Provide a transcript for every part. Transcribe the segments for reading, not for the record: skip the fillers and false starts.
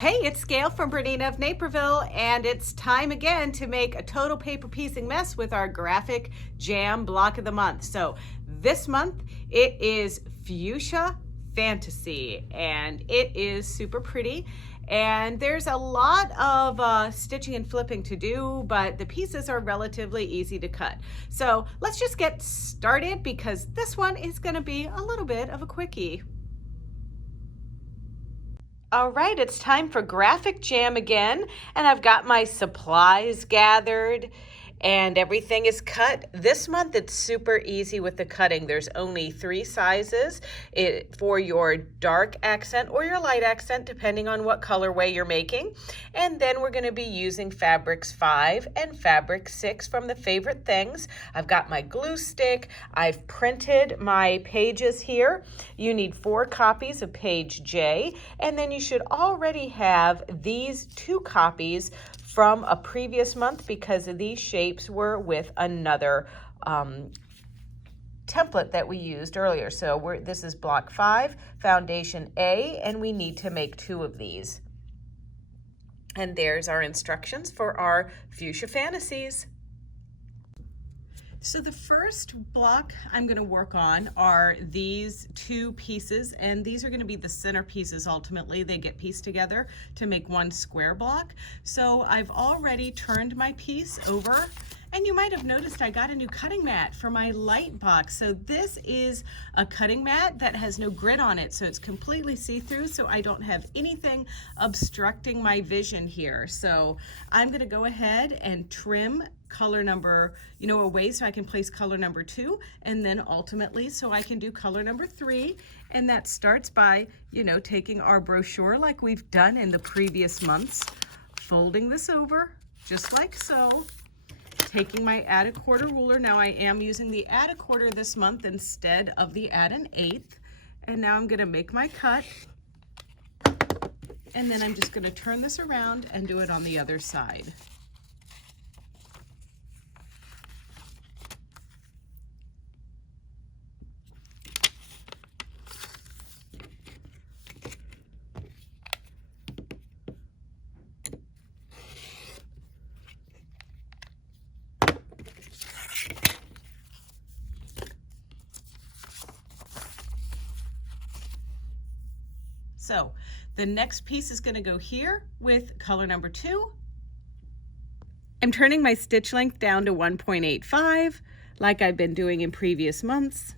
Hey, it's Gayle from BERNINA of Naperville, and it's time again to make a total paper piecing mess with our graphic jam block of the month. So this month it is Fuchsia Fantasy, and it is super pretty. And there's a lot of stitching and flipping to do, but the pieces are relatively easy to cut. So let's just get started because this one is going to be a little bit of a quickie. All right, it's time for graphic jam again, and I've got my supplies gathered and everything is cut. This month it's super easy with the cutting. There's only 3 sizes for your dark accent or your light accent, depending on what colorway you're making. And then we're gonna be using fabrics 5 and fabric 6 from the Favorite Things. I've got my glue stick. I've printed my pages here. You need 4 copies of page J, and then you should already have these 2 copies from a previous month because these shapes were with another template that we used earlier. So this is block 5, foundation A, and we need to make 2 of these. And there's our instructions for our Fuchsia Fantasies. So the first block I'm going to work on are these 2 pieces, and these are going to be the center pieces. Ultimately they get pieced together to make one square block. So I've already turned my piece over, and you might have noticed I got a new cutting mat for my light box. So this is a cutting mat that has no grid on it, so it's completely see-through, so I don't have anything obstructing my vision here. So I'm going to go ahead and trim color number, away so I can place color number 2, and then ultimately so I can do color number 3. And that starts by, taking our brochure like we've done in the previous months, folding this over just like so, taking my add a quarter ruler. Now I am using the add a quarter this month instead of the add an eighth. And now I'm going to make my cut, and then I'm just going to turn this around and do it on the other side. So the next piece is going to go here with color number 2. I'm turning my stitch length down to 1.85 like I've been doing in previous months.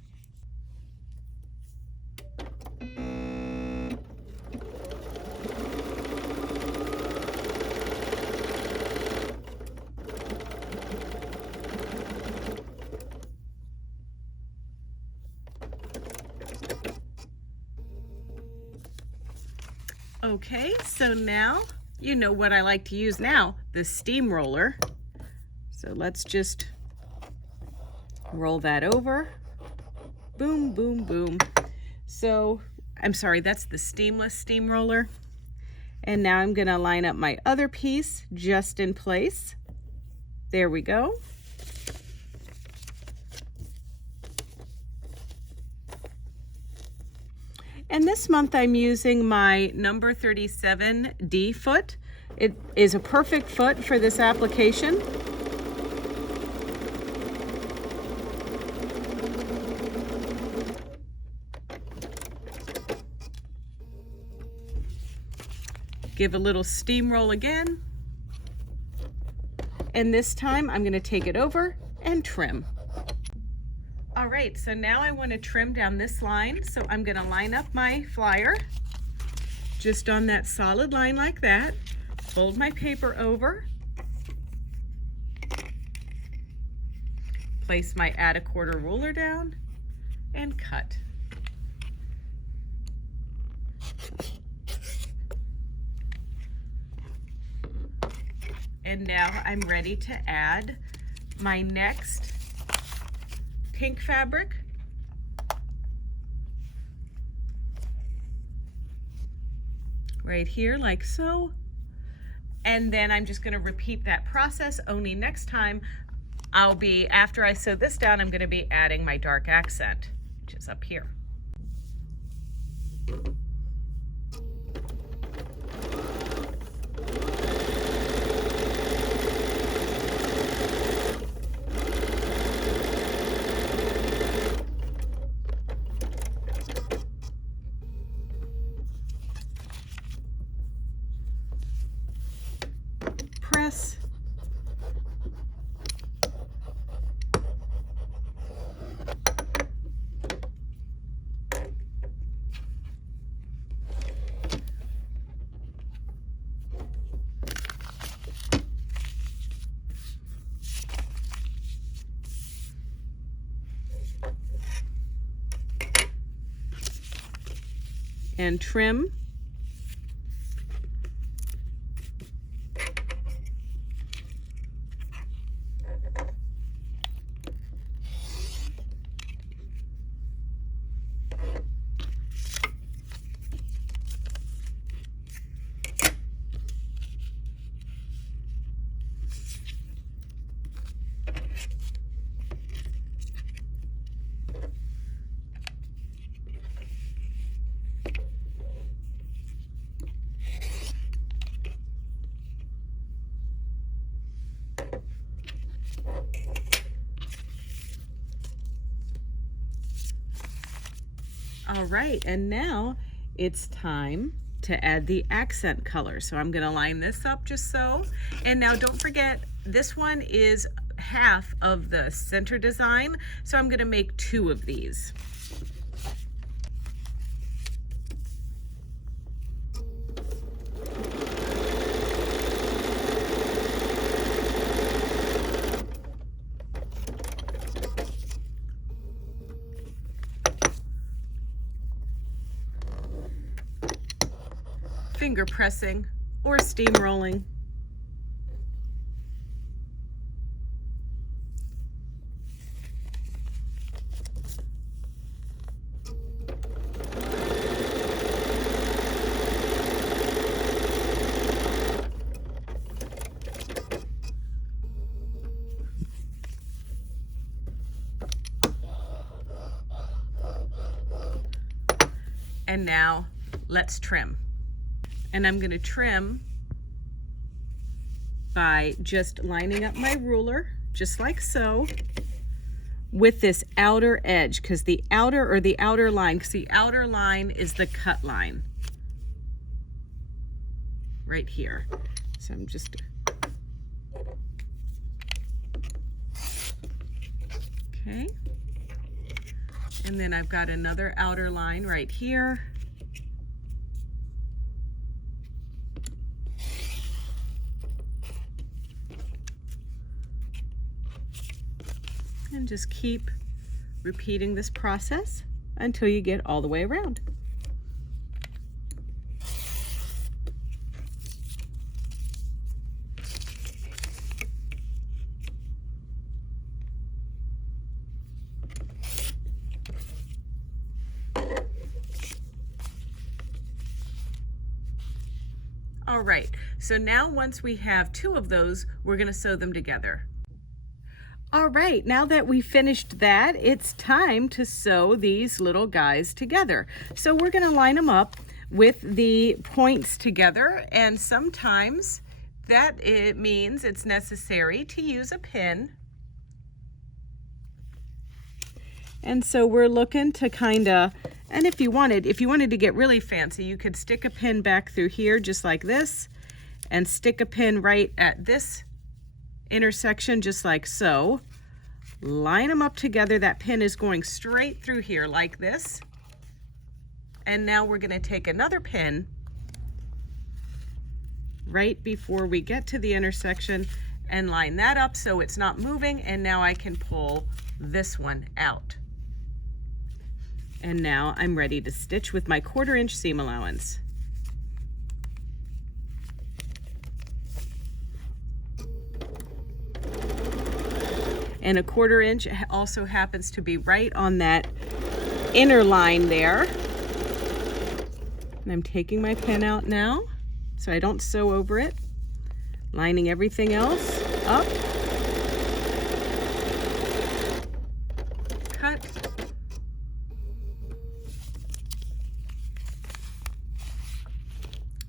Okay, so now you know what I like to use now, the steamroller. So let's just roll that over. Boom, boom, boom. So, I'm sorry, that's the steamless steamroller. And now I'm gonna line up my other piece just in place. There we go. And this month I'm using my number 37 D foot. It is a perfect foot for this application. Give a little steamroll again. And this time I'm going to take it over and trim. All right, so now I want to trim down this line, so I'm going to line up my flyer just on that solid line like that, fold my paper over, place my add a quarter ruler down, and cut. And now I'm ready to add my next pink fabric. Right here, like so. And then I'm just going to repeat that process, only next time after I sew this down, I'm going to be adding my dark accent, which is up here. Sassafrass. And trim. All right, and now it's time to add the accent color. So I'm gonna line this up just so. And now don't forget, this one is half of the center design, so I'm gonna make 2 of these. Finger pressing or steamrolling. And now let's trim. And I'm going to trim by just lining up my ruler, just like so, with this outer edge, because the outer line, because the outer line is the cut line right here. So I'm just, okay. And then I've got another outer line right here. And just keep repeating this process until you get all the way around. All right, so now once we have 2 of those, we're going to sew them together. All right, now that we finished that, it's time to sew these little guys together. So we're going to line them up with the points together, and sometimes it means it's necessary to use a pin. And so we're looking to kind of, and if you wanted to get really fancy, you could stick a pin back through here just like this, and stick a pin right at this intersection just like so. Line them up together. That pin is going straight through here like this. And now we're going to take another pin right before we get to the intersection and line that up so it's not moving, and now I can pull this one out. And now I'm ready to stitch with my 1/4 inch seam allowance. And a 1/4 inch also happens to be right on that inner line there. And I'm taking my pin out now so I don't sew over it. Lining everything else up. Cut.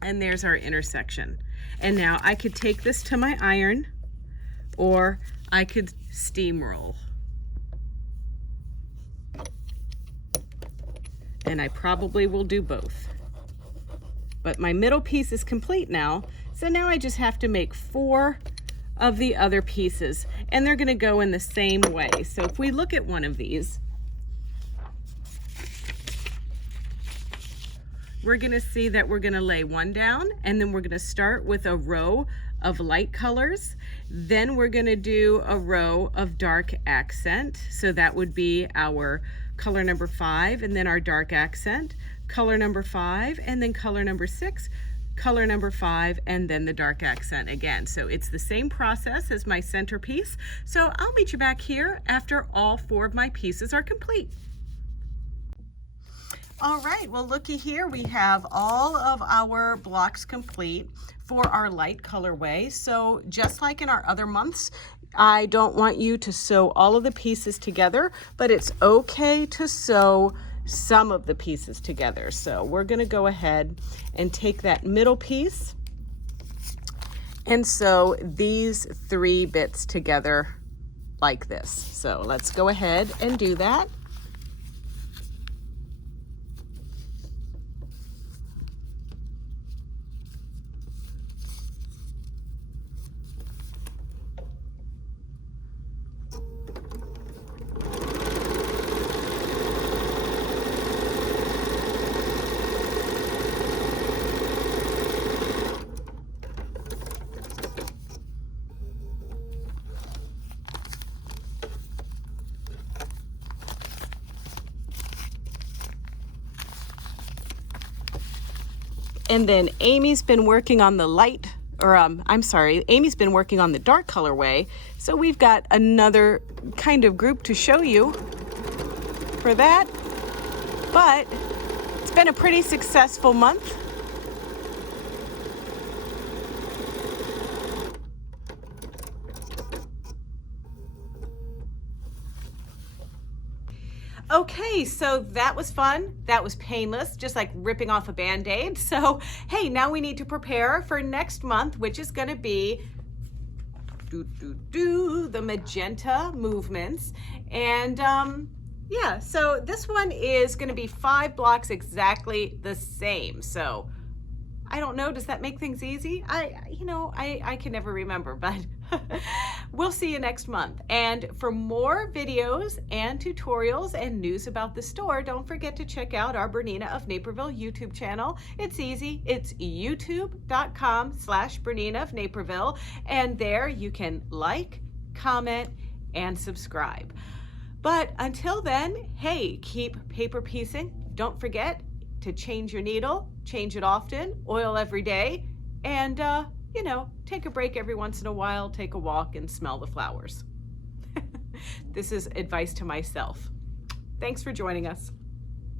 And there's our intersection. And now I could take this to my iron, or I could steamroll. And I probably will do both. But my middle piece is complete now, so now I just have to make 4 of the other pieces, and they're going to go in the same way. So if we look at one of these, we're going to see that we're going to lay one down, and then we're going to start with a row of light colors. Then we're going to do a row of dark accent. So that would be our color number 5, and then our dark accent, color number 5, and then color number 6, color number 5, and then the dark accent again. So it's the same process as my centerpiece. So I'll meet you back here after all 4 of my pieces are complete. All right, well, looky here, we have all of our blocks complete for our light colorway. So just like in our other months, I don't want you to sew all of the pieces together, but it's okay to sew some of the pieces together. So we're going to go ahead and take that middle piece and sew these 3 bits together like this. So let's go ahead and do that. And then Amy's been working on the light, or Amy's been working on the dark colorway. So we've got another kind of group to show you for that. But it's been a pretty successful month. Okay, so that was fun. That was painless, just like ripping off a Band-Aid. So, hey, now we need to prepare for next month, which is gonna be the magenta movements. And yeah, so this one is gonna be 5 blocks exactly the same. So I don't know, does that make things easy? I can never remember, but we'll see you next month. And for more videos and tutorials and news about the store, don't forget to check out our BERNINA of Naperville YouTube channel. It's easy. It's youtube.com/BERNINA of Naperville. And there you can like, comment, and subscribe. But until then, hey, keep paper piecing. Don't forget to change your needle, change it often, oil every day, and take a break every once in a while, take a walk and smell the flowers. This is advice to myself. Thanks for joining us.